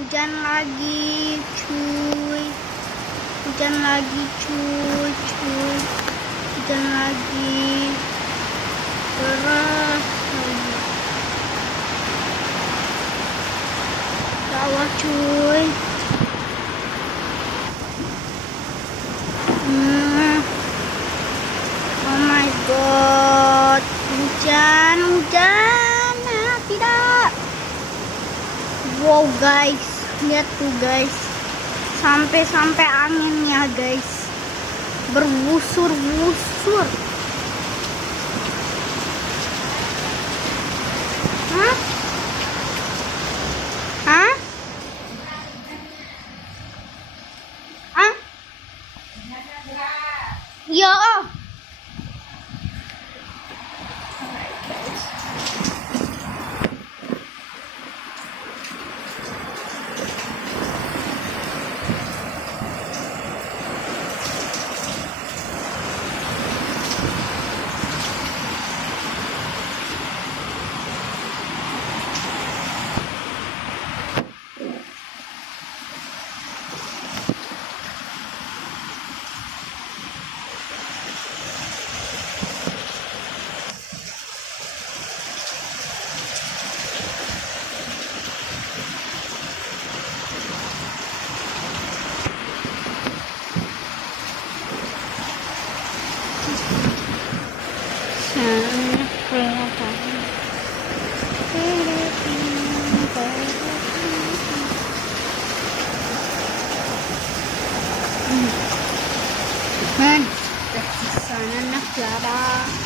Hujan lagi cuy. Hujan lagi cuy. Hujan lagi. Deras lagi. Sawah cuy. Oh my god. Hujan. Nah, tidak. Wow guys, lihat tuh guys, sampai anginnya guys, berbusur-busur. Hah? Hah? Hah? Ya. Men, dari sana nak Clara.